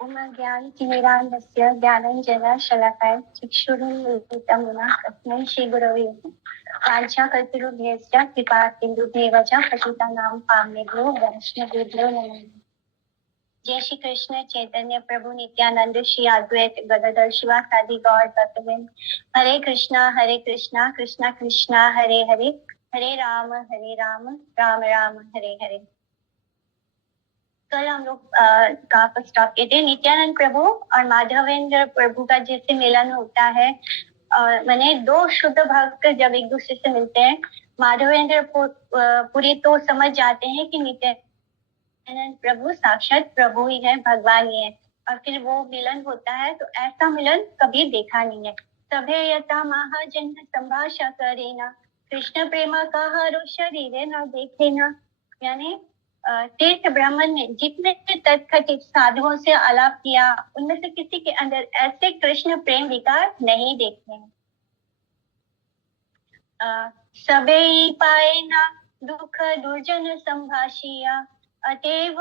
ज्ञानतिमिरान्धस्य ज्ञानञ्जनशलाकया चक्षुरुन्मीलितं येन तस्मै श्रीगुरवे वाञ्छाकल्पतरुभ्यश्च कृपासिन्धुभ्येव च पतितानां पावनेभ्यो वैष्णवेभ्यो नमः। जय श्री कृष्ण चैतन्य प्रभु नित्यानंद श्री अद्वैत गदाधर शिवासादि गौर भक्तवृंद। हरे कृष्णा कृष्णा कृष्णा हरे हरे, हरे राम राम राम हरे हरे। कल हम लोग कहाँ पर स्टॉप किए थे? नित्यानंद प्रभु और माधवेंद्र प्रभु का जैसे मिलन होता है, मैंने दो शुद्ध भक्त जब एक दूसरे से मिलते हैं, माधवेंद्र पूरी तो समझ जाते हैं कि नित्यानंद प्रभु साक्षात प्रभु ही है, भगवान ही है, और फिर वो मिलन होता है। तो ऐसा मिलन कभी देखा नहीं है। सभे यथा महाजन संभाषा करे ना, कृष्ण प्रेमा कहा शरीर न देखे ना। यानी तीर्थ ब्राह्मण ने जितने तत्कथित साधुओं से आलाप किया, उनमें से किसी के अंदर ऐसे कृष्ण प्रेम विकार नहीं देखते हैं। सबे पाए ना दुख दुर्जन संभाषिया, अतएव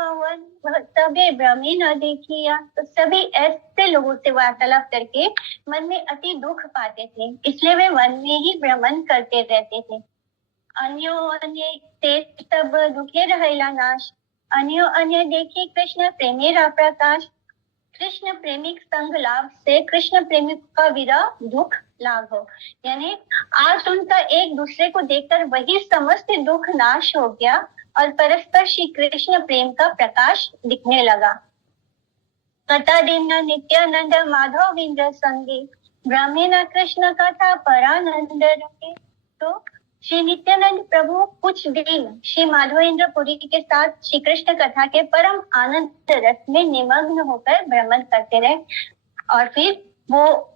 सबे भ्रमे न देखिया। तो सभी ऐसे लोगों से वार्तालाप करके मन में अति दुख पाते थे, इसलिए वे मन में ही भ्रमण करते रहते थे। अन्यो अन्य ते तब दुखे रहेला नाश, अन्यो अन्य देखी कृष्ण प्रेमेरा प्रकाश। कृष्ण प्रेमिक संग लाभ से कृष्ण प्रेमिक का विरह दुख लाभ हो। यानी आज उनका एक दूसरे को देखकर वही समस्त दुख नाश हो गया और परस्पर श्री कृष्ण प्रेम का प्रकाश दिखने लगा। कथा दिन नित्यानंद माधवेंद्र संगे, ब्रह्मेना कृष्ण कथा परानंद रंगे। तो श्री नित्यानंद प्रभु कुछ दिन श्री माधवेंद्र पुरी के साथ श्री कृष्ण कथा के परम आनंद रस में निमग्न होकर भ्रमण करते रहे, और फिर वो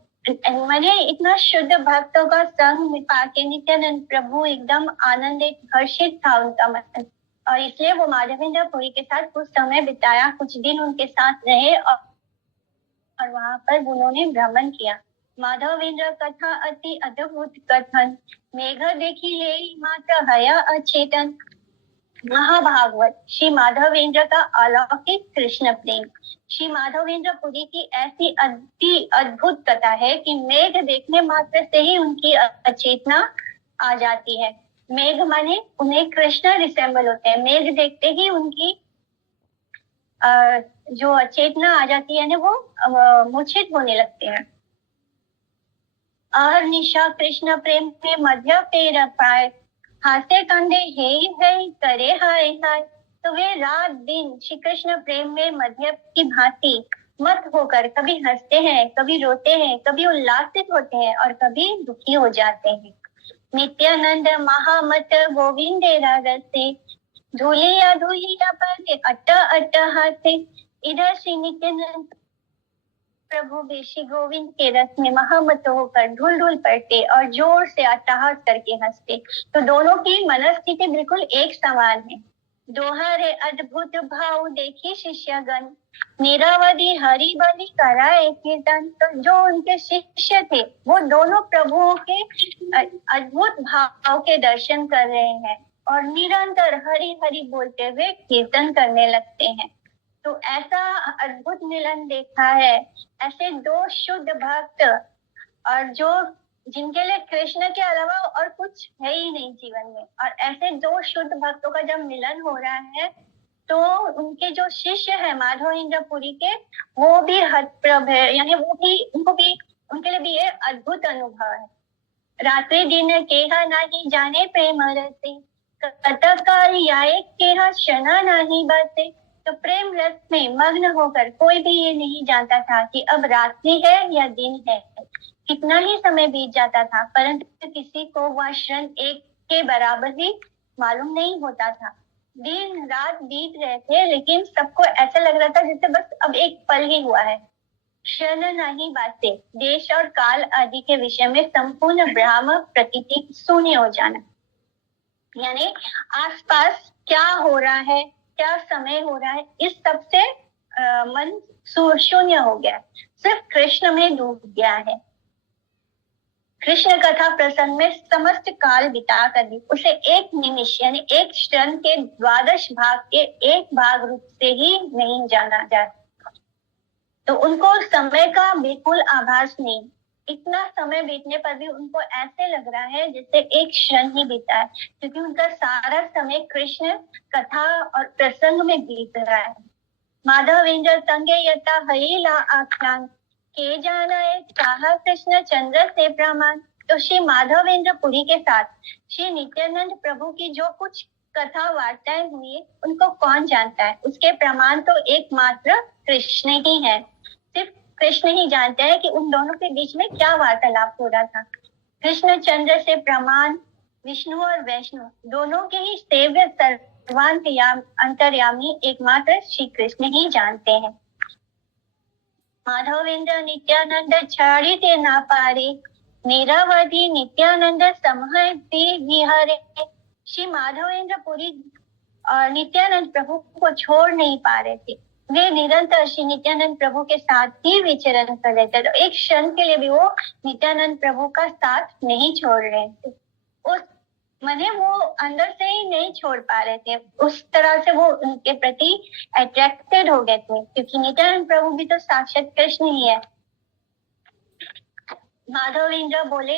मैंने इतना शुद्ध भक्तों का संग पाके नित्यानंद प्रभु एकदम आनंदित हर्षित था उनका मन, और इसलिए वो माधवेंद्र पुरी के साथ कुछ समय बिताया, कुछ दिन उनके साथ रहे और वहां पर उन्होंने भ्रमण किया। माधवेंद्र कथा अति अद्भुत कथन, मेघ देखी ले मात्र हया अचेतन। महाभागवत श्री माधवेंद्र का अलौकिक कृष्ण प्रेम। श्री माधवेंद्र पुरी की ऐसी अति अद्भुत कथा है कि मेघ देखने मात्र से ही उनकी अचेतना आ जाती है। मेघ माने उन्हें कृष्ण रिसेंबल होते हैं, मेघ देखते ही उनकी जो अचेतना आ जाती है ना, वो मूर्छित होने लगते हैं। अहर्निशा कृष्ण प्रेम में मध्य पेर पाए, हाथे कंधे हे करे हाय हाय। तो वे रात दिन श्री कृष्ण प्रेम में मध्य की भांति मत होकर कभी हंसते हैं, कभी रोते हैं, कभी उल्लासित होते हैं और कभी दुखी हो जाते हैं। नित्यानंद महामत गोविंदे रसे, धूलिया धूलिया पर अट्ट हाथे। इधर श्री नित्यानंद प्रभु भी श्री गोविंद के रस में महामत होकर ढूल ढूल पड़ते और जोर से अट्टहास करके हंसते। तो दोनों की मनस्थिति बिल्कुल एक समान है। दोहरे अद्भुत भाव देखी शिष्यगण, निरावधि हरि बलि कराए कीर्तन। तो जो उनके शिष्य थे वो दोनों प्रभुओं के अद्भुत भाव के दर्शन कर रहे हैं और निरंतर हरि हरि बोलते हुए कीर्तन करने लगते हैं। तो ऐसा अद्भुत मिलन देखा है। ऐसे दो शुद्ध भक्त और जो जिनके लिए कृष्ण के अलावा और कुछ है ही नहीं जीवन में, और ऐसे दो शुद्ध भक्तों का जब मिलन हो रहा है तो उनके जो शिष्य है माधवेंद्र पुरी के, वो भी हतप्रभ है, यानी वो भी उनके लिए भी ये अद्भुत अनुभव है। रात्रि दिन केहा नहीं जाने प्रेम रसे, कथकाल याए केहा क्षणा नहीं बसे। तो प्रेम रस में मग्न होकर कोई भी ये नहीं जानता था कि अब रात्रि है या दिन है, कितना ही समय बीत जाता था, परंतु किसी को वह क्षण एक के बराबर ही मालूम नहीं होता था। दिन रात बीत रहे थे, लेकिन सबको ऐसा लग रहा था जैसे बस अब एक पल ही हुआ है। क्षण नहीं बातें, देश और काल आदि के विषय में संपूर्ण ब्रह्म प्रतीति शून्य हो जाना। यानी आसपास क्या हो रहा है, क्या समय हो रहा है, इस सब से मन शून्य हो गया, सिर्फ कृष्ण में डूब गया है। कृष्ण कथा प्रसंग में समस्त काल बिता कर भी उसे एक निमिष यानी एक क्षण के 12 भाग के एक भाग रूप से ही नहीं जाना जा सकता। तो उनको समय का बिल्कुल आभास नहीं। इतना समय बीतने पर भी उनको ऐसे लग रहा है जैसे एक क्षण ही बीता है, क्योंकि उनका सारा समय कृष्ण कथा और प्रसंग में बीत रहा है। माधवेंद्र संगे यथा हईला आख्यान के जाना है चाह कृष्ण चंद्र से प्रमाण। तो श्री माधवेंद्र पुरी के साथ श्री नित्यानंद प्रभु की जो कुछ कथा वार्ताएं हुई उनको कौन जानता है, उसके प्रमाण तो एकमात्र कृष्ण ही है। सिर्फ कृष्ण ही जानते हैं कि उन दोनों के बीच में क्या वार्तालाप हो रहा था। कृष्ण चंद्र से प्रमाण विष्णु और वैष्णव दोनों के ही सेव्य अंतर्यामी एकमात्र श्री कृष्ण ही जानते हैं। माधवेंद्र नित्यानंद छाड़ी ते ना पारे निरवधि नित्यानंद समहति विहरे। श्री माधवेंद्र पुरी और नित्यानंद प्रभु को छोड़ नहीं पा रहे थे। वे निरंतर श्री नित्यानंद प्रभु के साथ ही विचरण कर रहे थे। तो एक क्षण के लिए भी वो नित्यानंद प्रभु का साथ नहीं छोड़ रहे थे। उस मने वो अंदर से ही नहीं छोड़ पा रहे थे। उस तरह से वो उनके प्रति अट्रैक्टेड हो गए थे, क्योंकि नित्यानंद प्रभु भी तो साक्षात कृष्ण ही है। माधवेंद्र बोले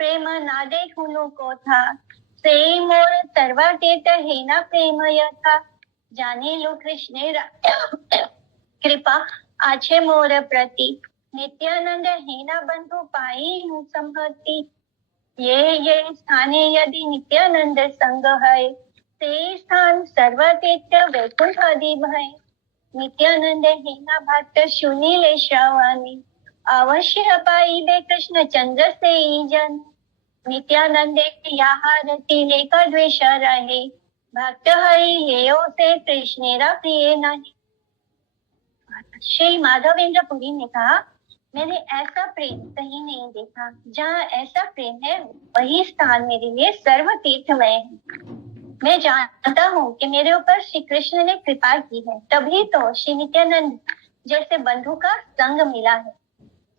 प्रेम नादे हुनु को था से मोर सर्वातीत हेना प्रेम यथा जाने लो कृष्ण कृपा आछे मोर प्रति नित्यानंद हेना बंधु पाई हूँ संहति। ये स्थाने यदि नित्यानंद संग है ते स्थान सर्वतीर्थ वैकुंठादि है। नित्यानंद हेना भक्त सुनीले श्रवानी अवश्य पाइबे कृष्ण चंद्र से जन। नित्यानंद याहारती लेकर द्वेष रहे भक्त हरि लेओ से कृष्णेरा प्रिय नहीं। श्री माधवेंद्र पुरी ने कहा मैंने ऐसा प्रेम कहीं नहीं देखा। जहाँ ऐसा प्रेम है वही स्थान मेरे लिए सर्व तीर्थमय है। मैं जानता हूँ कि मेरे ऊपर श्री कृष्ण ने कृपा की है, तभी तो श्री नित्यानंद जैसे बंधु का संग मिला है।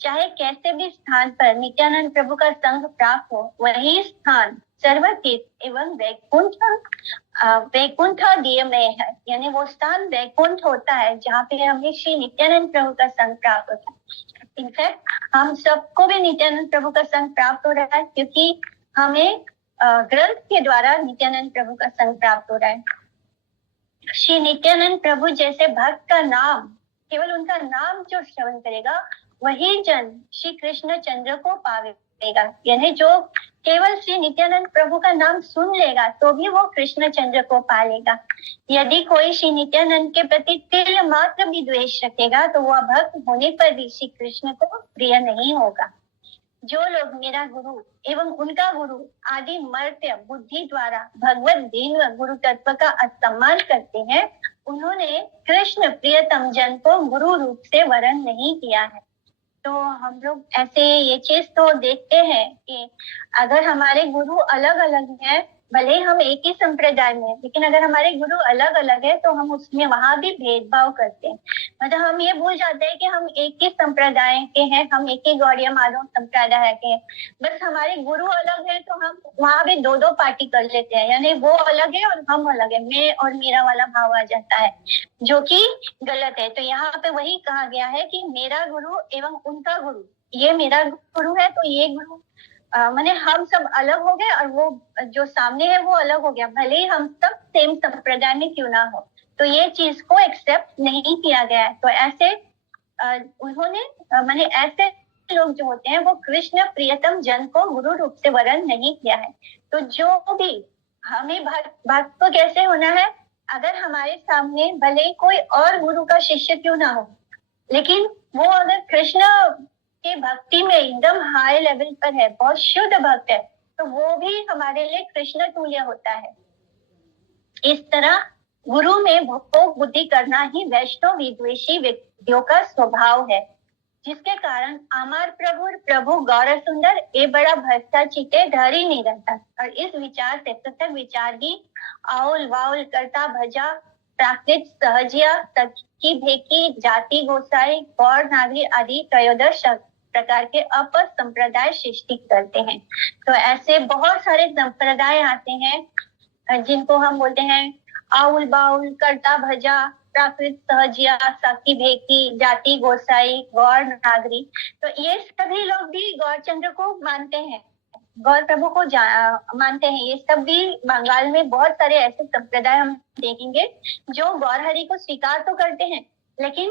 चाहे कैसे भी स्थान पर नित्यानंद प्रभु का संग प्राप्त हो, वही स्थान सर्वतीर्थ एवं वैकुंठादीयमय है। यानी वो स्थान वैकुंठ होता है जहाँ पे हमें श्री नित्यानंद प्रभु का संग प्राप्त होता है। इनफैक्ट हम सबको भी नित्यानंद प्रभु का संग प्राप्त हो रहा है, क्योंकि हमें ग्रंथ के द्वारा नित्यानंद प्रभु का संग प्राप्त हो रहा है। श्री नित्यानंद प्रभु जैसे भक्त का नाम, केवल उनका नाम जो श्रवण करेगा वही जन श्री कृष्ण चंद्र को पावेगा। यानी जो केवल श्री नित्यानंद प्रभु का नाम सुन लेगा तो भी वो कृष्ण चंद्र को पा लेगा। यदि कोई श्री नित्यानंद के प्रति तिल मात्र भी द्वेष रखेगा तो वह भक्त होने पर भी श्री कृष्ण को प्रिय नहीं होगा। जो लोग मेरा गुरु एवं उनका गुरु आदि मर्त्य बुद्धि द्वारा भगवत दीन व गुरु तत्व का असम्मान करते हैं, उन्होंने कृष्ण प्रियतम जन को गुरु रूप से वरण नहीं किया है। तो हम लोग ऐसे ये चीज तो देखते हैं कि अगर हमारे गुरु अलग अलग हैं, भले हम एक ही संप्रदाय में, लेकिन अगर हमारे गुरु अलग अलग है तो हम उसमें वहां भी भेदभाव करते हैं। मतलब हम ये भूल जाते हैं कि हम एक ही संप्रदाय के हैं, हम एक ही गौड़िया माधव संप्रदाय के हैं। बस हमारे गुरु अलग है तो हम वहां भी दो दो पार्टी कर लेते हैं, यानी वो अलग है और हम अलग है, मैं और मेरा वाला भाव आ जाता है, जो कि गलत है। तो यहाँ पे वही कहा गया है कि मेरा गुरु एवं उनका गुरु, ये मेरा गुरु है तो ये गुरु माने हम सब अलग हो गए और वो जो सामने है वो अलग हो गया, भले ही हम सब सेम संप्रदाय में क्यों ना हो। तो ये चीज को एक्सेप्ट नहीं किया गया है। तो ऐसे उन्होंने माने ऐसे लोग जो होते हैं वो कृष्ण प्रियतम जन को गुरु रूप से वरण नहीं किया है। तो जो भी हमें भक्त को कैसे होना है, अगर हमारे सामने भले कोई और गुरु का शिष्य क्यों ना हो, लेकिन वो अगर कृष्ण के भक्ति में एकदम हाई लेवल पर है, बहुत शुद्ध भक्त है, तो वो भी हमारे लिए कृष्ण तुल्य होता है। इस तरह गुरु में भोग बुद्धि करना ही वैष्णव विद्वेषी व्यक्तियों का स्वभाव है, जिसके कारण आमार प्रभु गौर सुंदर ए बड़ा भ्रष्टा चिते डर ही नहीं रहता। और इस विचार से पृथक विचार ही आउल वाउल करता भजा प्राकृत सहजिया सखी भेकी जाति गोसाई गौर नागरी आदि त्रयोदश प्रकार के अपर संप्रदाय सृष्टि करते हैं। तो ऐसे बहुत सारे संप्रदाय आते हैं जिनको हम बोलते हैं आउल बाउल करता भजा प्राकृत, सहजिया, साकी भेकी, जाति गोसाई, गौर नागरी, तो ये सभी लोग भी गौरचंद्र को मानते हैं, गौर प्रभु को मानते हैं। ये सब भी बंगाल में बहुत सारे ऐसे संप्रदाय हम देखेंगे जो गौर हरि को स्वीकार तो करते हैं, लेकिन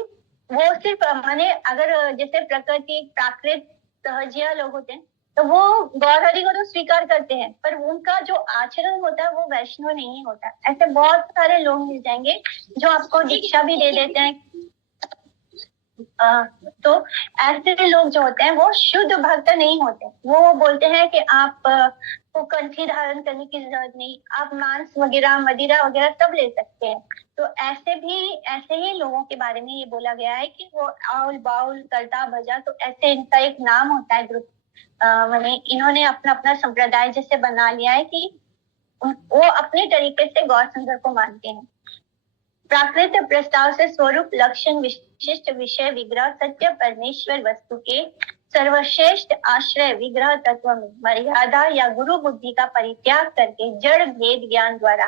वो सिर्फ माने अगर जैसे प्रकृति, प्राकृत, सहजिया लोग होते हैं तो वो गौर हरि को तो स्वीकार करते हैं, पर उनका जो आचरण होता है वो वैष्णव नहीं होता। ऐसे बहुत सारे लोग मिल जाएंगे जो आपको दीक्षा भी दे देते हैं। तो ऐसे लोग जो होते हैं वो शुद्ध भक्त नहीं होते। वो बोलते हैं कि आप को कंठी धारण करने की जरूरत नहीं, आप मांस वगैरह, मदिरा वगैरह सब ले सकते हैं। तो ऐसे ही लोगों के बारे में ये बोला गया है कि वो आउल बाउल करता भजा, तो ऐसे इनका एक नाम होता है ग्रुप। मैंने इन्होंने अपना अपना संप्रदाय जैसे बना लिया है कि वो अपने तरीके से गौरचंद्र को मानते हैं। प्राकृत प्रस्ताव से स्वरूप, लक्षण, विशिष्ट विषय, विग्रह, सत्य परमेश्वर वस्तु के सर्वश्रेष्ठ आश्रय विग्रह तत्व में मर्यादा या गुरु बुद्धि का परित्याग करके जड़ भेद ज्ञान द्वारा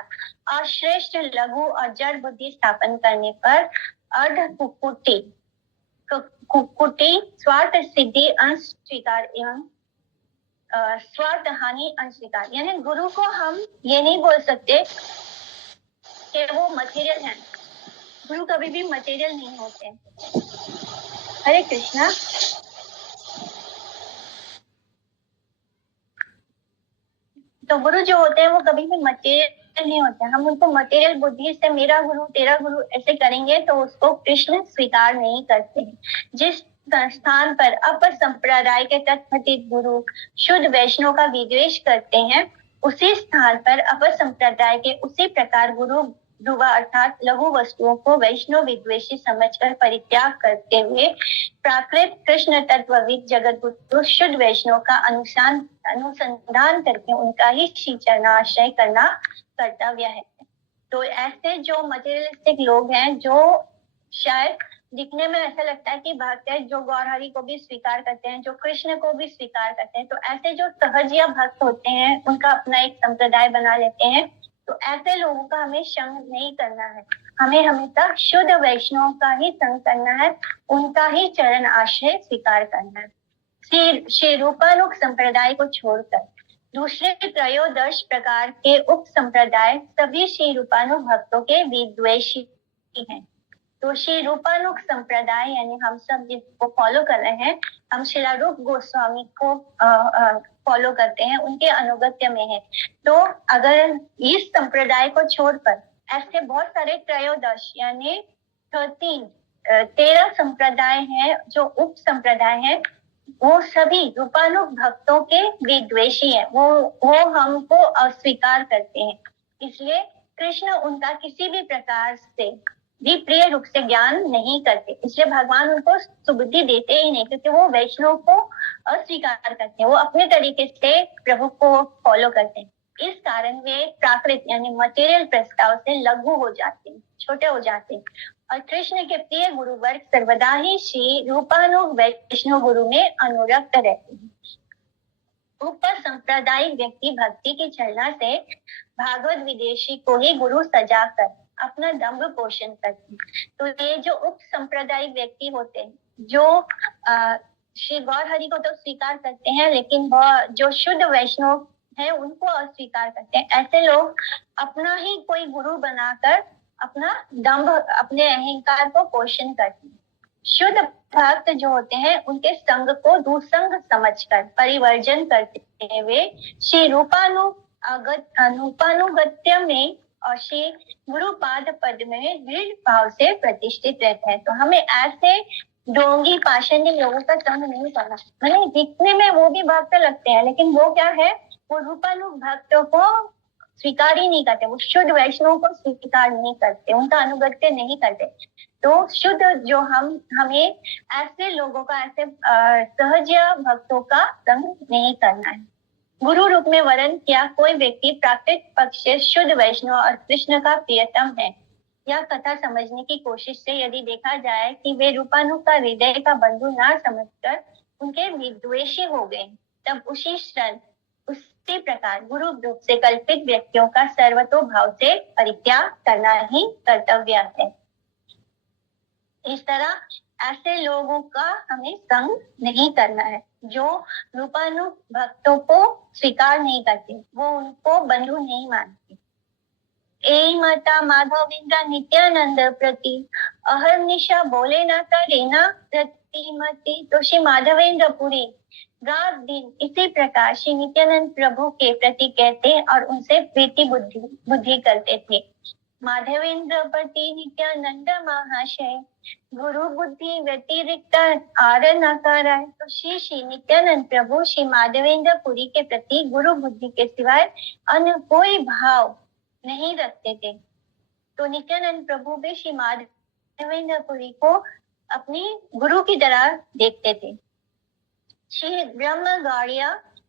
अश्रेष्ठ लघु और जड़ बुद्धि स्थापन करने पर अर्ध कुकुटी स्वार्थ सिद्धि अंश स्वीकार एवं स्वार्थ हानि अंशविकार। यानी गुरु को हम ये नहीं बोल सकते कि वो मटेरियल है, गुरु कभी भी मटेरियल नहीं होते। हरे कृष्णा। तो गुरु जो होते हैं वो कभी भी मटेरियल नहीं होते। हम उनको मटेरियल बुद्धि से मेरा गुरु तेरा गुरु ऐसे करेंगे तो उसको कृष्ण स्वीकार नहीं करते। जिस संस्थान पर अपर संप्रदाय के तत्कथित गुरु शुद्ध वैष्णव का विद्वेष करते हैं, उसी स्थान पर अपर संप्रदाय के उसी प्रकार गुरु ध्रुवा अर्थात लघु वस्तुओं को वैष्णव विद्वेषी समझकर परित्याग करते हुए प्राकृत कृष्ण तत्वविद जगत गुरु शुद्ध वैष्णव का अनुसंधान करके उनका ही श्री चरणाश्रय करना कर्तव्य है। तो ऐसे जो मटेरियलिस्टिक लोग हैं, जो शायद दिखने में ऐसा लगता है कि भक्त है, जो गौर हरि को भी स्वीकार करते हैं, जो कृष्ण को भी स्वीकार करते हैं, तो ऐसे जो सहजिया भक्त होते हैं उनका अपना एक संप्रदाय बना लेते हैं। तो ऐसे लोगों का हमें संग नहीं करना है, हमें हमेशा शुद्ध वैष्णव का ही संग करना है, उनका ही चरण आश्रय स्वीकार करना है। श्री रूपानुग संप्रदाय को छोड़कर दूसरे त्रयोदश प्रकार के उप संप्रदाय सभी श्री रूपानुग भक्तों के विद्वेषी हैं। तो श्री रूपानुग संप्रदाय यानी हम सब जिसको फॉलो कर रहे हैं, हम श्रीला रूप गोस्वामी को फॉलो करते हैं, उनके अनुगत्य में है। तो अगर इस संप्रदाय को छोड़कर ऐसे बहुत सारे त्रयोदश यानी 13 संप्रदाय हैं जो उप संप्रदाय हैं, वो सभी रूपानुग भक्तों के विद्वेषी हैं, वो हमको अस्वीकार करते हैं। इसलिए कृष्ण उनका किसी भी प्रकार से भी प्रिय रूप से ज्ञान नहीं करते, इसलिए भगवान उनको सुबुद्धि देते ही नहीं, क्योंकि वो वैष्णव को अस्वीकार करते हैं, वो अपने तरीके से प्रभु को फॉलो करते हैं। इस कारण वे प्राकृत यानी मटेरियल प्रस्ताव से लघु हो जाते हैं, छोटे हो जाते हैं, और कृष्ण के प्रिय गुरु वर्ग सर्वदा ही श्री रूपानुग वैष्णव गुरु में अनुरक्त रहते हैं। ऊपर सांप्रदायिक व्यक्ति भक्ति की छलना से भागवत विदेशी को ही गुरु सजाकर अपना दम्भ पोषण करते हैं। तो ये जो उप सांप्रदायिक व्यक्ति होते हैं, जो श्री गौर हरि को तो स्वीकार करते हैं, लेकिन वह जो शुद्ध वैष्णव है उनको अस्वीकार करते हैं, ऐसे लोग अपना ही कोई गुरु बनाकर अपना दम्भ, अपने अहंकार को पोषण करते हैं। शुद्ध भक्त जो होते हैं उनके संग को दुसंग समझकर परिवर्जन करते हुए श्री रूपानुगत्य में और श्री गुरुपाद पद में दृढ़ भाव से प्रतिष्ठित रहते हैं। तो हमें ऐसे डोंगी पाषंडी लोगों का संग नहीं करना। मैंने दिखने में वो भी भक्त लगते हैं, लेकिन वो क्या है, वो रूपानुग भक्तों को स्वीकार ही नहीं करते, वो शुद्ध वैष्णव को स्वीकार नहीं करते, उनका अनुगत्य नहीं करते। तो शुद्ध जो हमें ऐसे लोगों का, ऐसे सहजिया भक्तों का संग नहीं करना है। गुरु रूप में वर्ण किया कोई व्यक्ति प्राकृत पक्ष से शुद्ध वैष्णव और कृष्ण का प्रियतम है, यह कथा समझने की कोशिश से यदि देखा जाए कि वे रूपानु का हृदय का बंधु ना समझकर उनके विद्वेषी हो गए, तब उसी प्रकार गुरु रूप से कल्पित व्यक्तियों का सर्वतो भाव से परित्याग करना ही कर्तव्य है। इस तरह ऐसे लोगों का हमें संग नहीं करना है, जो रूपानुग भक्तों को स्वीकार नहीं करते, वो उनको बंधु नहीं मानते। ए माता माधवेंद्र नित्यानंद प्रति अहर्निशा बोले ना करे ना प्रतिमति। तो श्री माधवेंद्र पुरी रात दिन इसी प्रकार श्री नित्यानंद प्रभु के प्रति कहते और उनसे प्रीति बुद्धि करते थे। माधवेंद्र पति नित्यानंद महाशय गुरु बुद्धि व्यतिरिक्त आर न कराए। तो श्री नित्यानंद प्रभु श्री माधवेंद्र पुरी के प्रति गुरु बुद्धि के सिवाय अन्य कोई भाव नहीं रखते थे। तो नित्यानंद प्रभु भी श्री माधवेंद्र पुरी को अपनी गुरु की तरह देखते थे। श्री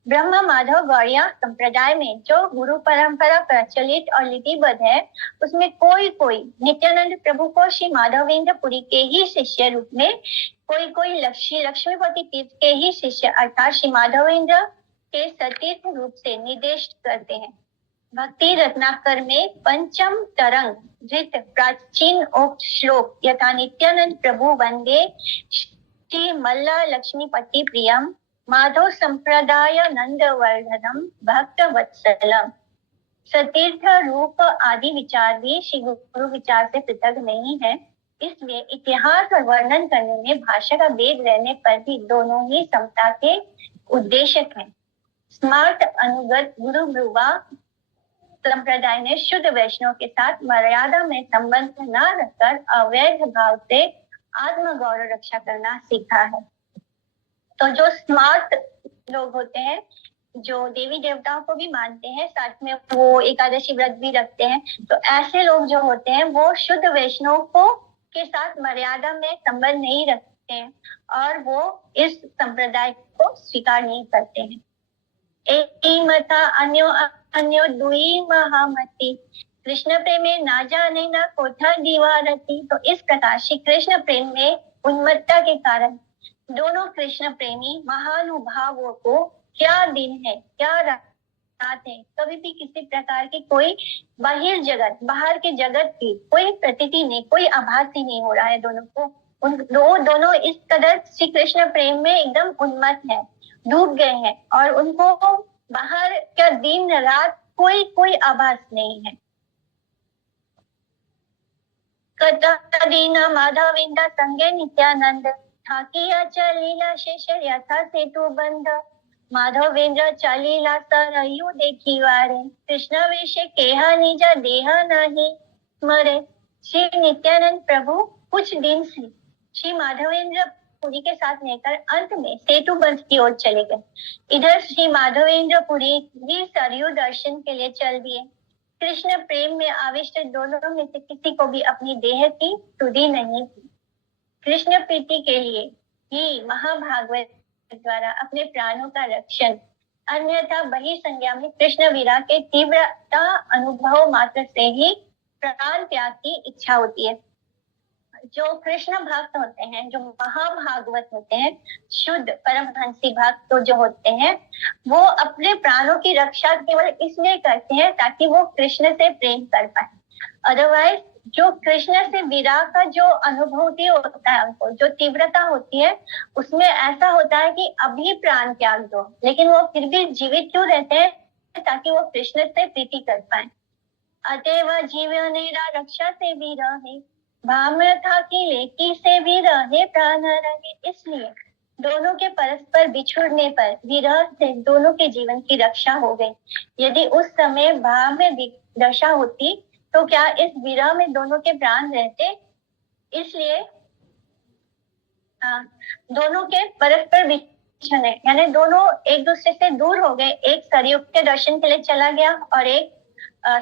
ब्रह्म माधव गौड़िया संप्रदाय में जो गुरु परंपरा प्रचलित और लिपिबद्ध है, उसमें कोई नित्यानंद प्रभु को श्री माधवेंद्र पुरी के ही शिष्य रूप में, कोई लक्ष्मीपति तीर्थ के ही शिष्य अर्थात श्री माधवेंद्र के सतीर्थ रूप से निर्देशित करते हैं। भक्ति रत्नाकर में पंचम तरंग धृत प्राचीन उक्त श्लोक यथा नित्यानंद प्रभु वंदे श्री मल्ला लक्ष्मीपति प्रियम माधव संप्रदाय नंदवर्धनम भक्त वत्सलम। सतीर्थ रूप आदि विचार भी श्री गुरु विचार से पृथक नहीं है, इसलिए इतिहास और वर्णन करने में भाषा का भेद रहने पर भी दोनों ही समता के उद्देश्य हैं। स्मार्ट अनुगत गुरु ब्रुवा संप्रदाय ने शुद्ध वैष्णव के साथ मर्यादा में संबंध न रखकर अवैध भाव से आत्म गौरव रक्षा करना सीखा है। तो जो स्मार्ट लोग होते हैं, जो देवी देवताओं को भी मानते हैं, साथ में वो एकादशी व्रत भी रखते हैं, तो ऐसे लोग जो होते हैं वो शुद्ध वैष्णव को के साथ मर्यादा में संबंध नहीं रखते हैं और वो इस संप्रदाय को स्वीकार नहीं करते हैं। एक मता अन्यो दुई महामति कृष्ण प्रेम में ना जाने ना कोठा दीवारती। तो इस प्रकार श्री कृष्ण प्रेम में उन्मत्तता के कारण दोनों कृष्ण प्रेमी महानुभावों को क्या दिन है क्या रात है, कभी भी किसी प्रकार की कोई बाहर के जगत की कोई प्रतीति नहीं, कोई आभास ही नहीं हो रहा है दोनों को। दोनों इस कदर श्री कृष्ण प्रेम में एकदम उन्मत्त है, डूब गए हैं और उनको बाहर का दिन रात कोई आभास नहीं है। कदीना माधवेंद्र संगे नित्यानंद ठाकिया चलीला शेष यथा सेतु बंध। माधवेंद्र चलीला सरयू देखी वारे कृष्ण वेशे केहा निजा देहा नहीं स्मरे। श्री नित्यानंद प्रभु कुछ दिन से श्री माधवेंद्र पुरी के साथ लेकर अंत में सेतु बंध की ओर चले गए। इधर श्री माधवेंद्र पुरी भी सरयू दर्शन के लिए चल दिए। कृष्ण प्रेम में आविष्ट दोनों में से किसी को भी अपनी देह की सुधि नहीं थी। कृष्ण प्रीति के लिए ही महाभागवत द्वारा अपने प्राणों का रक्षण, अन्यथा बही संज्ञा में कृष्ण विरह के तीव्रता अनुभव मात्र से ही प्राण त्याग की इच्छा होती है। जो कृष्ण भक्त होते हैं, जो महाभागवत होते हैं, शुद्ध परमहंसी भक्त तो जो होते हैं, वो अपने प्राणों की रक्षा केवल इसलिए करते हैं ताकि वो कृष्ण से प्रेम कर पाए। अदरवाइज जो कृष्ण से विरह का जो अनुभूति होता है, उनको जो तीव्रता होती है, उसमें ऐसा होता है कि अभी प्राण त्याग दो, लेकिन वो फिर भी जीवित क्यों रहते हैं, ताकि वो कृष्ण से प्रीति कर पाए। अतएव जीवनेरा रक्षा से भी रहे, भाम्य था कि लेकी से भी रहे प्राण रहे। इसलिए दोनों के परस्पर बिछुड़ने पर विरह से दोनों के जीवन की रक्षा हो गई। यदि उस समय भाम्य दशा होती तो क्या इस विरह में दोनों के प्राण रहते। इसलिए दोनों के परस्पर बिछड़ने यानी दोनों एक दूसरे से दूर हो गए। एक सरयू के दर्शन के लिए चला गया और एक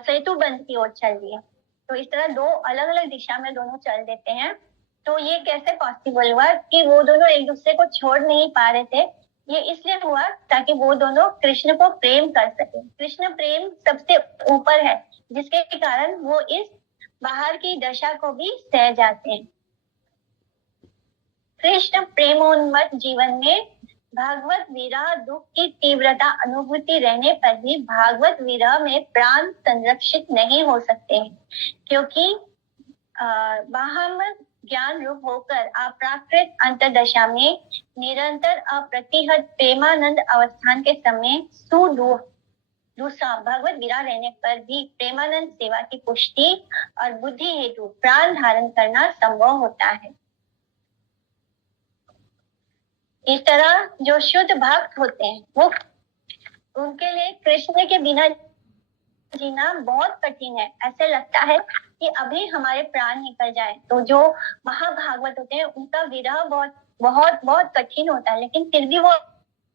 सेतु बंध की ओर चल दिया। तो इस तरह दो अलग अलग दिशा में दोनों चल देते हैं। तो ये कैसे पॉसिबल हुआ कि वो दोनों एक दूसरे को छोड़ नहीं पा रहे थे। ये इसलिए हुआ ताकि वो दोनों कृष्ण को प्रेम कर सके। कृष्ण प्रेम सबसे ऊपर है, जिसके कारण वो इस बाहर की दशा को भी सह जाते हैं। कृष्ण प्रेमोन्मत्त जीवन में भागवत विरह दुख की तीव्रता अनुभूति रहने पर भी भागवत विरह में प्राण संरक्षित नहीं हो सकते हैं, क्योंकि ज्ञान रूप होकर अप्राकृत अंतर्दशा में निरंतर अप्रतिहत प्रेमानंद अवस्थान के समय दूसरा भगवत विरा रहने पर भी प्रेमानंद सेवा की पुष्टि और बुद्धि हेतु प्राण धारण करना संभव होता है। इस तरह जो शुद्ध भक्त होते हैं वो उनके लिए कृष्ण के बिना जीना बहुत कठिन है। ऐसे लगता है कि अभी हमारे प्राण निकल जाए। तो जो महाभागवत होते हैं उनका विरह बहुत बहुत बहुत कठिन होता है, लेकिन फिर भी वो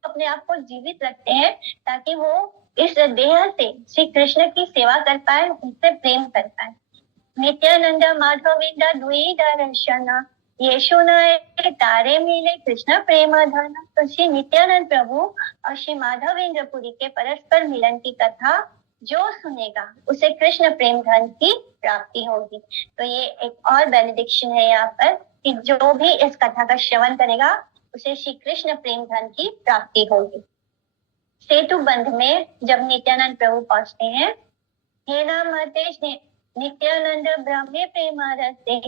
अपने आप को जीवित रखते हैं ताकि वो इस देह से श्री कृष्ण की सेवा कर पाए, उनसे प्रेम कर पाए। नित्यानंद माधविंद द्वि दर्शन यीशु नए तारे मिले कृष्ण प्रेम धन। तो श्री नित्यानंद प्रभु और श्री माधवेंद्र पुरी के परस्पर मिलन की कथा जो सुनेगा उसे कृष्ण प्रेम धन की प्राप्ति होगी। तो ये एक और बेनेडिक्शन है यहाँ पर कि जो भी इस कथा का श्रवण करेगा उसे श्री कृष्ण प्रेम धन की प्राप्ति होगी। सेतु बंध में जब नित्यानंद प्रभु पहुंचते हैं, हे नामते नित्यानंद ब्रह्मे प्रेम रसे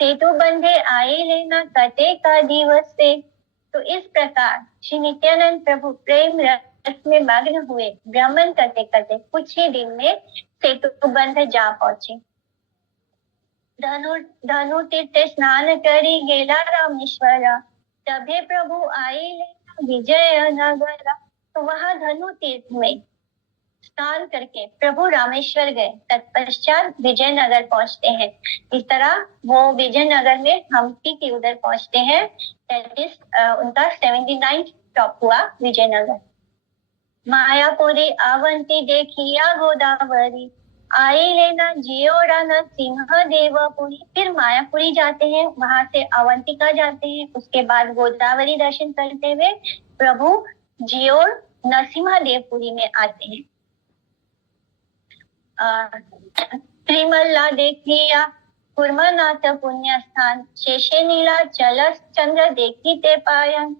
सेतु बंधे आए लेना कते का दिवस से। तो इस प्रकार श्री नित्यानंद प्रभु प्रेम रस में मग्न हुए भ्रमण करते करते कुछ ही दिन में सेतु बंध जा पहुंचे। धनु तीर्थ स्नान करी गेला रामेश्वर तभे प्रभु आए लेना विजय नगर। तो वहां धनु तीर्थ में स्नान करके प्रभु रामेश्वर गए, तत्पश्चात विजयनगर पहुंचते हैं। इस तरह वो विजयनगर में हम्पी के उधर पहुंचते हैं। उनका 79 स्टॉप हुआ विजयनगर। मायापुरी अवंती देखिया गोदावरी आई लेना जियोरा न सिंह देवपुरी। फिर मायापुरी जाते हैं, वहां से अवंतिका जाते हैं, उसके बाद गोदावरी दर्शन करते हुए प्रभु जियोर नरसिम्हा देवपुरी में आते हैं। त्रिमल्ला देखिया कुर्मनाथ पुण्य स्थान शेषे नीला चल चंद्र देखी ते पायन।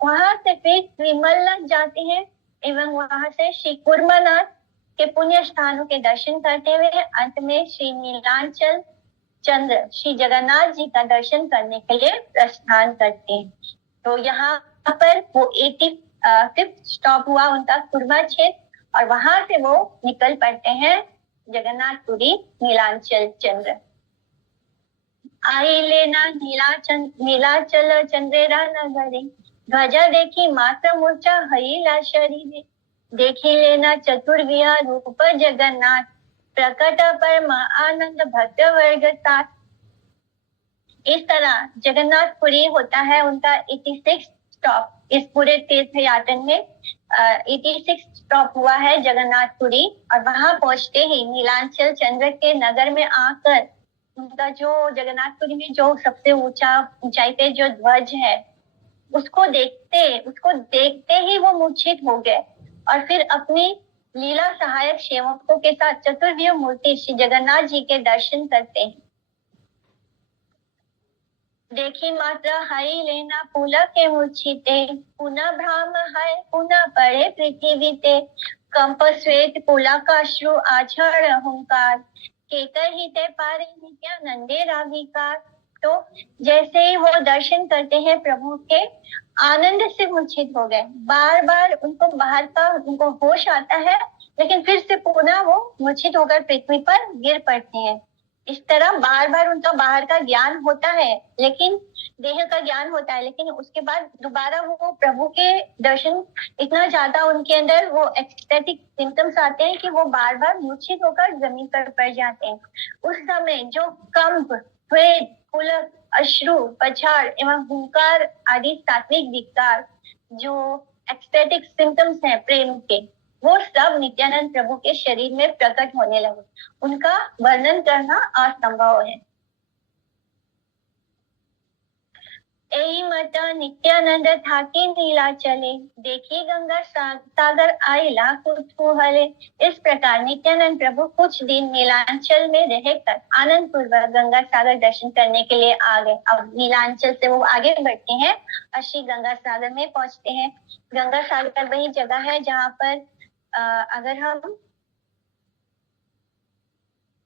वहां से फिर त्रिमल्ला जाते हैं एवं वहां से श्री कुर्मनाथ के पुण्य स्थानों के दर्शन करते हुए अंत में श्री नीलांचल चंद्र श्री जगन्नाथ जी का दर्शन करने के लिए प्रस्थान करते हैं। तो यहाँ पर वो 85th स्टॉप हुआ उनका कुर्मा क्षेत्र और वहां से वो निकल पड़ते हैं जगन्नाथपुरी नीलांचल चंद्र। आई लेना नीलाचल चंद्रेरा नगरे ध्वजा देखी मात्र मूर्छा हरिला शरीरे देखी लेना चतुर्विहा रूप जगन्नाथ प्रकट पर आनंद भक्त वर्ग साथ। इस तरह जगन्नाथपुरी होता है उनका 86 स्टॉप। इस पूरे तीर्थ यात्रा में 86 स्टॉप हुआ है जगन्नाथपुरी और वहां पहुंचते ही नीलांचल चंद्र के नगर में आकर उनका जो जगन्नाथपुरी में जो सबसे ऊंचाई पे जो ध्वज है उसको देखते ही वो मूर्छित हो गए और फिर अपनी लीला सहायक सेवकों के साथ चतुर्व्यूह मूर्ति श्री जगन्नाथ जी के दर्शन करते हैं। देखी मात्र हरि लेना पुला के मूर्छिते पुनः भ्राम है पुनः पड़े पृथ्वी ते कंप श्वेत पुला का श्रु आचरण हुंकार केकर ही ते पारे नित्यानंदे राधिकार। तो जैसे ही वो दर्शन करते हैं प्रभु के आनंद से मूर्छित हो गए। बार बार उनको बाहर का उनको होश आता है लेकिन फिर से पुनः वो मूर्छित होकर पृथ्वी पर गिर पड़ते हैं। इस तरह बार बार उनका बाहर का ज्ञान होता है लेकिन देह का ज्ञान होता है, लेकिन उसके बाद दोबारा वो प्रभु के दर्शन इतना ज्यादा उनके अंदर वो एक्सटेटिक सिम्टम्स आते हैं कि वो बार बार मूर्छित होकर जमीन पर पड़ जाते हैं। उस समय जो कंप स्वेद पुलक अश्रु पछाड़ एवं हुंकार आदि सात्विक विकार जो एक्सटेटिक सिम्टम्स हैं प्रेम के वो सब नित्यानंद प्रभु के शरीर में प्रकट होने लगे। उनका वर्णन करना असंभव है। एई मत नित्यानंद थाकी नीला चले देखी गंगा सागर आए लाख कुतूहले। इस प्रकार नित्यानंद प्रभु कुछ दिन नीलांचल में रहकर आनंद पूर्वक गंगा सागर दर्शन करने के लिए आ गए। अब नीलांचल से वो आगे बढ़ते हैं और श्री गंगा सागर में पहुंचते हैं। गंगा सागर वही जगह है जहाँ पर अगर हम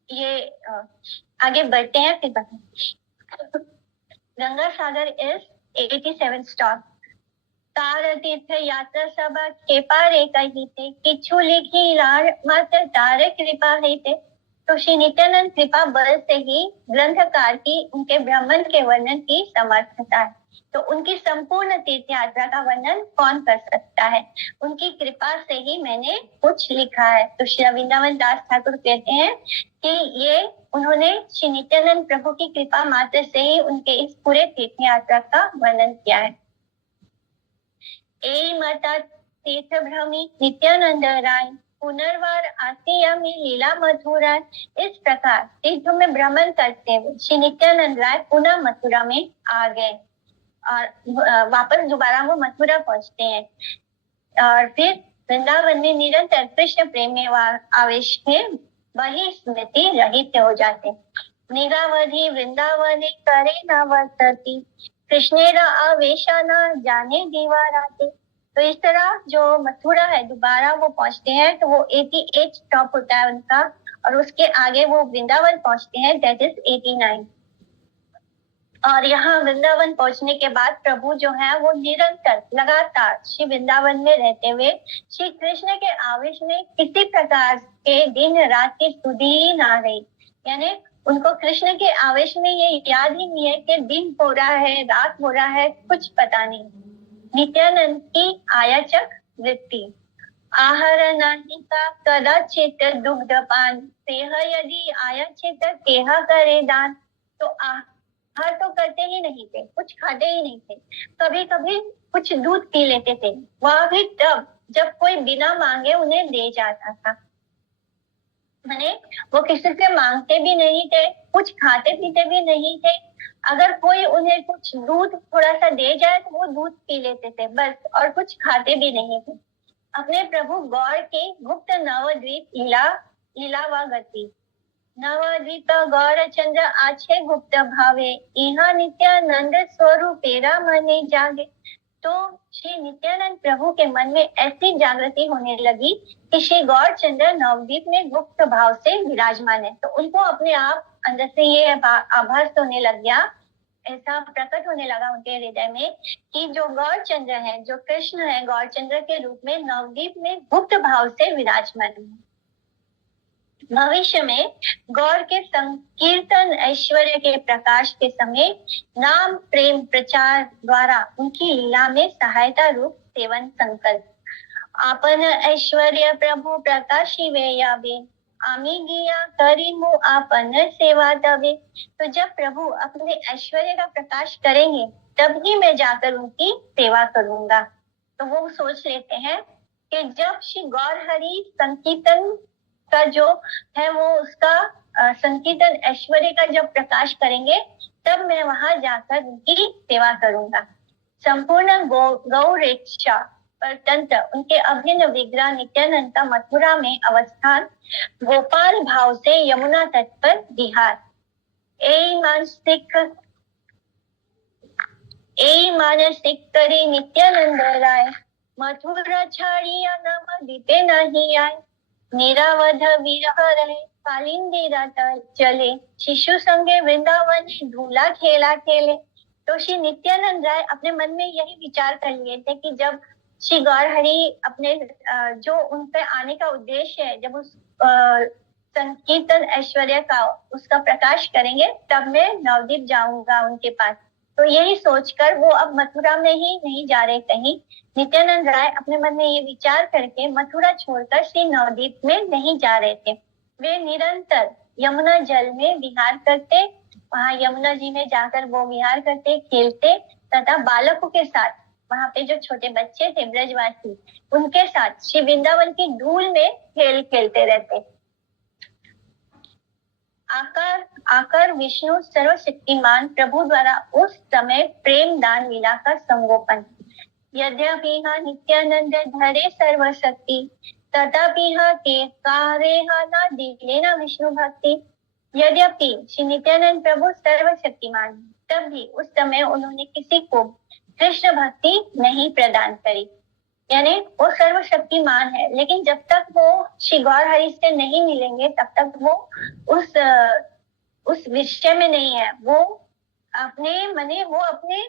ये आगे बढ़ते हैं फिर बताएं। Ganga Sagar is 87 stop. तार तीर्थ यात्रा सभा के पारे कही थे, किछु लिखी लाड़ मात्र तार कृपा है थे। तो श्री नित्यानंद कृपा बल से ही ग्रंथकार की उनके ब्राह्मण के वर्णन की समर्थता है। तो उनकी संपूर्ण तीर्थ यात्रा का वर्णन कौन कर सकता है? उनकी कृपा से ही मैंने कुछ लिखा है। तो श्री वृंदावन दास ठाकुर कहते हैं कि ये उन्होंने श्री नित्यानंद प्रभु की कृपा मात्र से ही उनके इस पूरे तीर्थ यात्रा का वर्णन किया है। ए माता तीर्थ भ्रमी नित्यानंद राय, पुनर्वार आती अमी लीला मथुरा। इस प्रकार तीर्थों में भ्रमण करते हुए श्री नित्यानंद राय पुनः मथुरा में आ गए और वापस दोबारा वो मथुरा पहुंचते हैं और फिर वृंदावन में निरंतर कृष्ण प्रेम में आवेश में वही स्मृति रहित हो जाते। निगावधि वृंदावने करे न वर्तती, कृष्णेरा आवेशा न जाने दीवाराते। तो इस तरह जो मथुरा है दोबारा वो पहुंचते हैं तो वो 88 स्टॉप होता है उनका और उसके आगे वो वृंदावन पहुंचते हैं, दैट इज 89। और यहाँ वृंदावन पहुंचने के बाद प्रभु जो है वो निरंतर लगातार श्री वृंदावन में रहते हुए श्री कृष्ण के आवेश में किसी प्रकार के दिन रात की सुधि ही ना रही। यानी उनको कृष्ण के आवेश में ये याद ही नहीं है कि दिन हो रहा है रात हो रहा है, कुछ पता नहीं। नित्यानंद की आयाचक वृत्ति, आहार नाहिका कदाचित दुग्ध पान, सेह यदि आयाचित तेह करे दान। तो आहार तो करते ही नहीं थे, कुछ खाते ही नहीं थे, कभी कभी कुछ दूध पी लेते थे, वह भी तब जब कोई बिना मांगे उन्हें दे जाता था। माने वो किसी से मांगते भी नहीं थे, कुछ खाते पीते भी नहीं थे। अगर कोई उन्हें कुछ दूध थोड़ा सा दे जाए तो वो दूध पी लेते थे बस, और कुछ खाते भी नहीं थे। अपने प्रभु गौर के गुप्त नवद्वीप लीला व गति, नवद्वीप गौर चंद्र आछे गुप्त भावे, इहा नित्यानंद स्वरूपेरा मने जागे। तो श्री नित्यानंद प्रभु के मन में ऐसी जागृति होने लगी कि श्री गौर चंद्र नवद्वीप में गुप्त भाव से विराजमान है। तो उनको अपने आप अंदर से ये आभास होने लग गया, ऐसा प्रकट होने लगा उनके हृदय में कि जो गौर चंद्र है, जो कृष्ण है, गौर चंद्र के रूप में नवद्वीप में गुप्त भाव से विराजमान है। भविष्य में गौर के संकीर्तन ऐश्वर्य के प्रकाश के समय नाम प्रेम प्रचार द्वारा उनकी लीला में सहायता रूप सेवन संकल्प, आपन ऐश्वर्य प्रभु प्रकाशी वे यावे, आमी गिया करीमु आपन सेवा तवे। तो जब प्रभु अपने ऐश्वर्य का प्रकाश करेंगे तब ही मैं जाकर उनकी सेवा करूंगा। तो वो सोच लेते हैं कि जब श्री गौर हरि संकीर्तन का जो है वो उसका संकीर्तन ऐश्वर्य का जब प्रकाश करेंगे तब मैं वहां जाकर उनकी सेवा करूंगा। संपूर्ण गौरेक्षा पर तंत्र उनके अभिन्न विग्रह नित्यानंद का मथुरा में अवस्थान, गोपाल भाव से यमुना तट पर विहार। मानसिक करे नित्यानंद राय, मथुरा छाड़िया नम दीपे नहीं आए, निरावध विरह रहे कालिंदी रात चले, शिशु संगे वृंदावन धूला खेला खेले। तो श्री नित्यानंद राय अपने मन में यही विचार कर लिए थे कि जब श्री गौर हरि अपने जो उन पे आने का उद्देश्य है, जब उस संकीर्तन ऐश्वर्य का उसका प्रकाश करेंगे तब मैं नवद्वीप जाऊंगा उनके पास। तो यही सोचकर वो अब मथुरा में ही नहीं जा रहे कहीं। नित्यानंद राय अपने मन में ये विचार करके मथुरा छोड़कर श्री नवद्वीप में नहीं जा रहे थे। वे निरंतर यमुना जल में विहार करते, वहां यमुना जी में जाकर वो विहार करते, खेलते तथा बालकों के साथ, वहां पे जो छोटे बच्चे थे ब्रजवासी, उनके साथ श्री वृंदावन की धूल में खेल खेलते रहते। आकर विष्णु सर्वशक्तिमान प्रभु द्वारा उस समय प्रेम दान लीला का संगोपन। यद्यपि नित्यानंद धरे सर्वशक्ति, तथापि के कार्य न दिले न विष्णु भक्ति। यद्यपि श्री नित्यानंद प्रभु सर्वशक्तिमान, तब भी उस समय उन्होंने किसी को कृष्ण भक्ति नहीं प्रदान करी। यानी वो सर्वशक्तिमान है, लेकिन जब तक वो श्री गौर हरि से नहीं मिलेंगे तब तक वो उस विषय में नहीं है, वो अपने मने वो अपने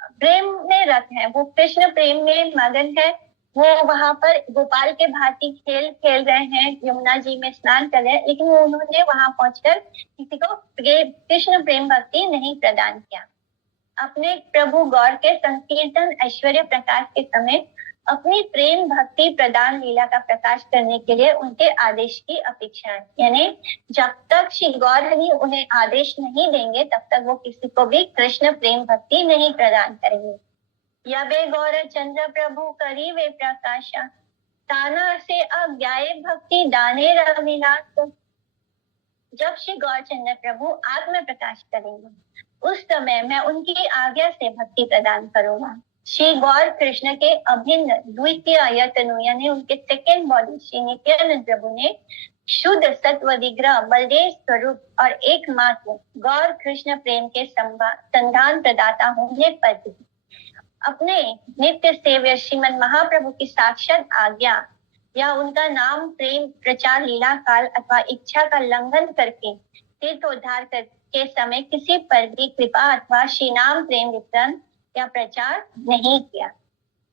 प्रेम में रत है, वो कृष्ण प्रेम में मगन है। वो वहां पर गोपाल के भांति खेल खेल रहे हैं, यमुना जी में स्नान कर रहे हैं, लेकिन वो उन्होंने वहां पहुंचकर किसी को कृष्ण प्रेम भक्ति नहीं प्रदान किया। अपने प्रभु गौर के संकीर्तन ऐश्वर्य प्रकाश के समय अपनी प्रेम भक्ति प्रदान लीला का प्रकाश करने के लिए उनके आदेश की अपेक्षा है। यानी जब तक श्री गौर हरि उन्हें आदेश नहीं देंगे तब तक वो किसी को भी कृष्ण प्रेम भक्ति नहीं प्रदान करेंगे। यबे गौर चंद्र प्रभु करी वे प्रकाशा, ताना से अज्ञाए भक्ति दाने रविलास। जब श्री गौरचंद्र प्रभु आत्म प्रकाश करेंगे उस समय मैं उनकी आज्ञा से भक्ति प्रदान करूंगा। श्री गौर कृष्ण के अभिन्न द्वितीय यतनु यानी उनके सेकेंड बॉडी श्री नित्यानंद प्रभु ने शुद्ध सत्व विग्रह बलदेव स्वरूप और एकमात्र गौर कृष्ण प्रेम के संधान प्रदाता होने पर भी अपने नित्य सेव्य श्रीमद महाप्रभु की साक्षात आज्ञा या उनका नाम प्रेम प्रचार लीला काल अथवा इच्छा का उल्लंघन करके तीर्थोद्धार के समय किसी पर भी कृपा अथवा श्री नाम प्रेम वितरण या प्रचार नहीं किया।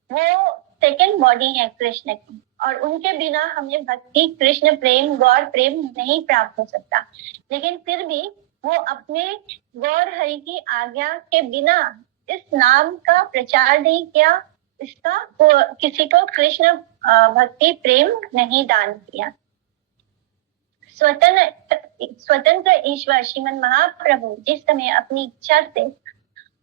वो सेकंड बॉडी है कृष्ण की और उनके बिना हमें भक्ति कृष्ण प्रेम गौर प्रेम नहीं प्राप्त हो सकता। लेकिन फिर भी वो अपने गौर हरि की आज्ञा के बिना इस नाम का प्रचार नहीं किया, इसका किसी को कृष्ण भक्ति प्रेम नहीं दान किया। स्वतंत्र ईश्वर श्रीमन महाप्रभु जिस समय अपनी इच्छा से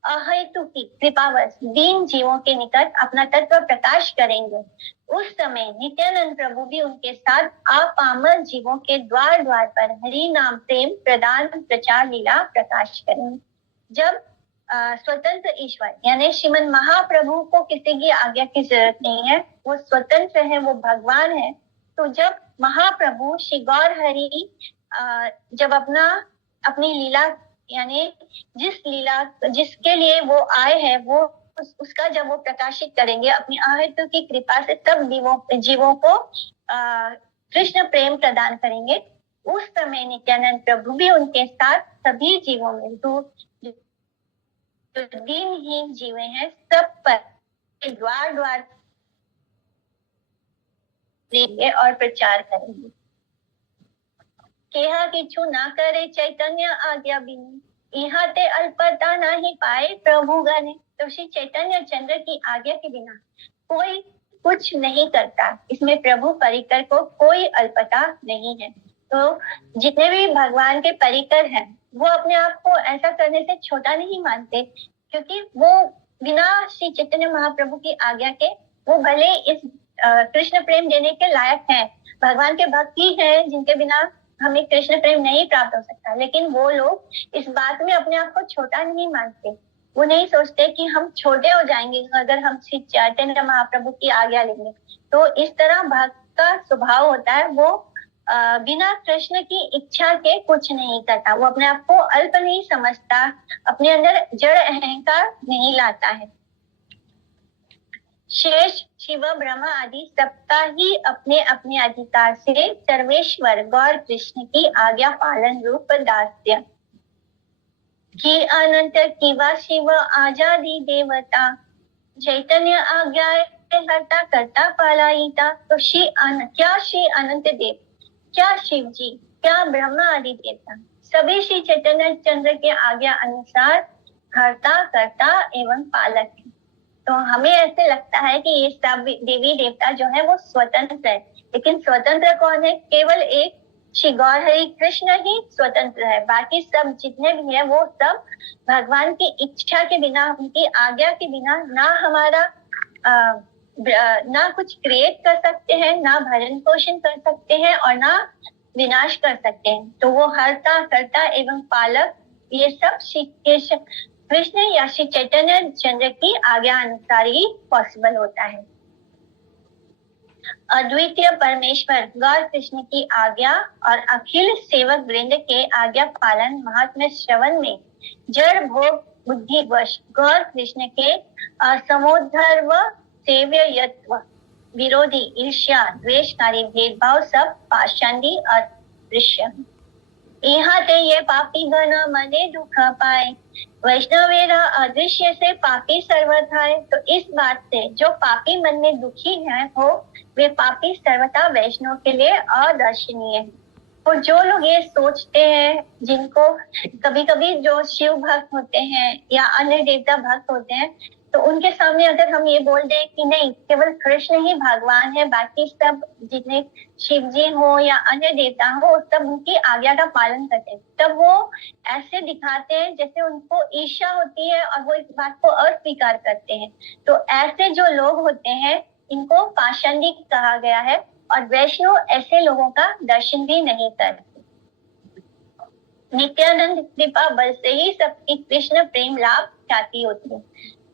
अहेतु की कृपावश दीन जीवों के निकट अपना तत्व प्रकाश करेंगे उस समय नित्यानंद प्रभु भी उनके साथ अपामर जीवों के द्वार द्वार पर हरि नाम प्रेम प्रदान प्रचार लीला प्रकाश करेंगे। जब स्वतंत्र ईश्वर यानी श्रीमन महाप्रभु को किसी की आज्ञा की जरूरत नहीं है, वो स्वतंत्र है, वो भगवान है। तो जब महाप्रभु श्री गौर हरि जब अपनी लीला यानी जिसके लिए वो आए हैं वो उसका जब वो प्रकाशित करेंगे अपनी अहेतु की कृपा से सब जीवों को कृष्ण प्रेम प्रदान करेंगे, उस समय नित्यानंद प्रभु भी उनके साथ सभी जीवों में जो दीनहीन जीवे हैं सब पर द्वार द्वार देंगे और प्रचार करेंगे। केहा किछु ना करे चैतन्य आज्ञा बिनु यहाँ ते अल्पता नहीं पाए प्रभु गने। तो श्री चैतन्य चंद्र की आज्ञा के बिना कोई कुछ नहीं करता, इसमें प्रभु परिकर को कोई अल्पता नहीं है। तो जितने भी भगवान के परिकर हैं वो अपने आप को ऐसा करने से छोटा नहीं मानते, क्योंकि वो बिना श्री चैतन्य महाप्रभु की आज्ञा के वो भले इस कृष्ण प्रेम देने के लायक हैं, भगवान के भक्ति हैं जिनके बिना हमें कृष्ण प्रेम नहीं प्राप्त हो सकता, लेकिन वो लोग इस बात में अपने आप को छोटा नहीं मानते। वो नहीं सोचते कि हम छोटे हो जाएंगे अगर हम श्री चैतन्य महाप्रभु की आज्ञा लेंगे। तो इस तरह भक्त का स्वभाव होता है, वो बिना कृष्ण की इच्छा के कुछ नहीं करता, वो अपने आप को अल्प नहीं समझता, अपने अंदर जड़ अहंकार नहीं लाता है। शेष शिव ब्रह्मा आदि सबका ही अपने अपने अधिकार से सर्वेश्वर गौर कृष्ण की आज्ञा पालन रूप दास्य की अनंत किवा शिव आजादी देवता चैतन्य आज्ञा हरता करता पालायिता। तो क्या श्री अनंत देव, क्या शिव जी, क्या ब्रह्मा आदि देवता सभी श्री चैतन्य चंद्र के आज्ञा अनुसार हरता करता एवं पालक है। तो हमें ऐसे लगता है कि ये सब देवी देवता जो है वो स्वतंत्र है, लेकिन स्वतंत्र कौन है? केवल एक श्री गौर हरि कृष्ण ही स्वतंत्र है, बाकी सब जितने भी है वो सब भगवान की इच्छा के बिना, उनकी आज्ञा के बिना ना हमारा ना कुछ क्रिएट कर सकते हैं, ना भरण पोषण कर सकते हैं और ना विनाश कर सकते हैं। तो वो हरता करता एवं पालक ये सब श्री कृष्ण या श्री चैतन्य चंद्र की आज्ञा अनुसार ही पॉसिबल होता है। अद्वितीय परमेश्वर गौर कृष्ण की आज्ञा और अखिल सेवक वृंद के आज्ञा पालन महात्म्य श्रवण में जड़ भोग बुद्धि वश गौर कृष्ण के असमोधर्व सेव्यत्व विरोधी ईर्ष्या द्वेषकारी भेदभाव सब पाषांडी अदृश्य। यहाँ ते ये पापी घना मने दुख पाए, वैष्णवेरा अदृश्य से पापी सर्वथा है। तो इस बात से जो पापी मन में दुखी है हो, वे पापी सर्वथा वैष्णव के लिए अदर्शनीय है। और जो लोग ये सोचते हैं, जिनको कभी कभी जो शिव भक्त होते हैं या अन्य देवता भक्त होते हैं, तो उनके सामने अगर हम ये बोल दें कि नहीं, केवल कृष्ण ही भगवान है, बाकी सब जितने शिव जी हो या अन्य देवता हो सब उनकी आज्ञा का पालन करते हैं, तब वो ऐसे दिखाते हैं जैसे उनको ईर्ष्या होती है और वो इस बात को अस्वीकार करते हैं। तो ऐसे जो लोग होते हैं इनको पाषंडी कहा गया है, और वैष्णव ऐसे लोगों का दर्शन भी नहीं करते। नित्यानंद कृपा बल से ही सबकी कृष्ण प्रेम लाभ ख्याति होती है।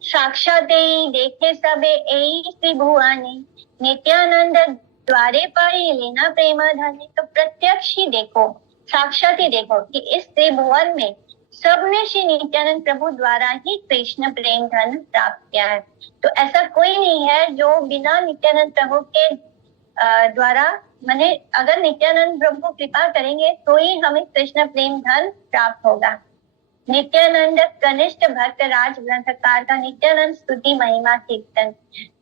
साक्षात देखे सबे एई त्रिभुवानी, नित्यानंद द्वारे पाई लेना प्रेम धन। तो प्रत्यक्ष ही देखो, साक्षात ही देखो कि इस त्रिभुवन में सबने श्री नित्यानंद प्रभु द्वारा ही कृष्ण प्रेम धन प्राप्त किया है। तो ऐसा कोई नहीं है जो बिना नित्यानंद प्रभु के द्वारा, माने अगर नित्यानंद प्रभु कृपा करेंगे तो ही हमें कृष्ण प्रेम धन प्राप्त होगा। नित्यानंद कनिष्ठ भक्त राज ग्रंथकार का नित्यानंद स्तुति महिमा कीर्तन,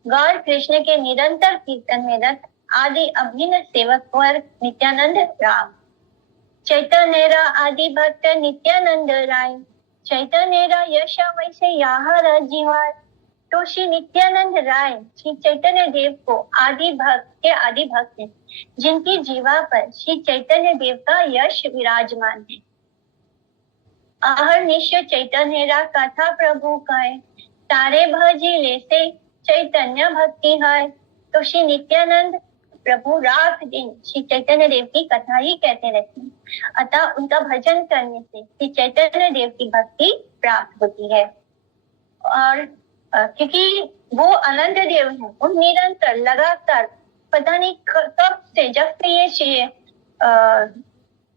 गौर कृष्ण के निरंतर कीर्तन में रत आदि अभिन्न सेवक वर नित्यानंद राम। चैतन्य आदि भक्त नित्यानंद राय, चैतन्य यश वैसे याहर जीवार। तो श्री नित्यानंद राय श्री चैतन्य देव को आदि भक्त के आदि भक्त हैं, जिनकी जीवा पर श्री चैतन्य देव का यश विराजमान है। आहर निश्चय चैतन्य कथा प्रभु कहे, तारे भजी ले से चैतन्य भक्ति है। तो श्री नित्यानंद प्रभु रात दिन श्री चैतन्य देव की कथा ही कहते रहते हैं, अतः उनका भजन करने से श्री चैतन्य देव की भक्ति प्राप्त होती है। और क्योंकि वो अनंत देव है, वो निरंतर लगातार पता नहीं कब से,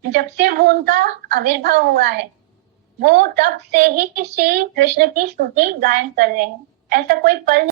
जब से वो उनका आविर्भाव हुआ है, वो तब से ही श्री कृष्ण की स्तुति गायन कर रहे हैं। ऐसा कोई पल